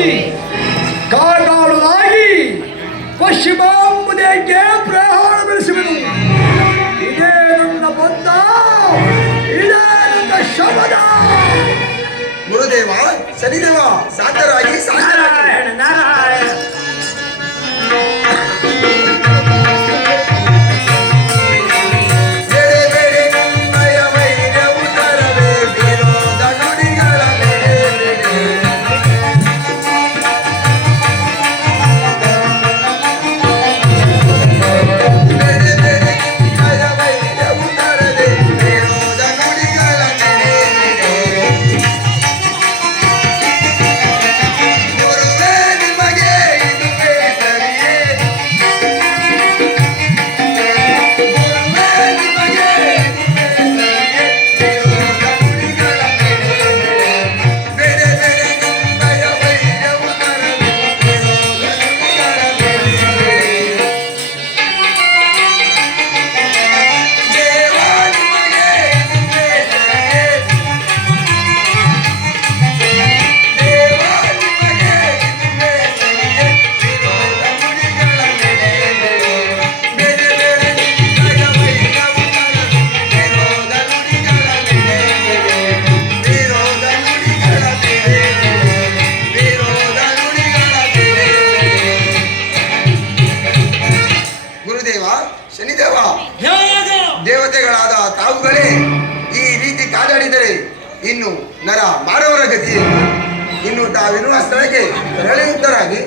ಮಾಡಿ ಕಾಗಾಡುವುದಾಗಿ ಪಶ್ಚಿಮಾಂಬುದಿಗೆ ಪ್ರಯಾಣ ಬೆಳೆಸುವೆನು. ಇದೇ ನನ್ನ ಬಂದ, ಇದೇ ನನ್ನ ಶಬದ. ಗುರುದೇವ, ಶನಿದೇವ, ಸಾಧರಾಗಿ ನಾರಾಯಣ ನಾರಾಯಣ. ಶನಿದೇವ, ದೇವತೆಗಳಾದ ತಾವುಗಳೇ ಈ ರೀತಿ ಕಾದಾಡಿದರೆ ಇನ್ನು ನರ ಮಾನವರ ಗತಿ. ಇನ್ನು ತಾವಿರುವ ಸ್ಥಳಕ್ಕೆ ತೆರಳುತ್ತರಾಗಿ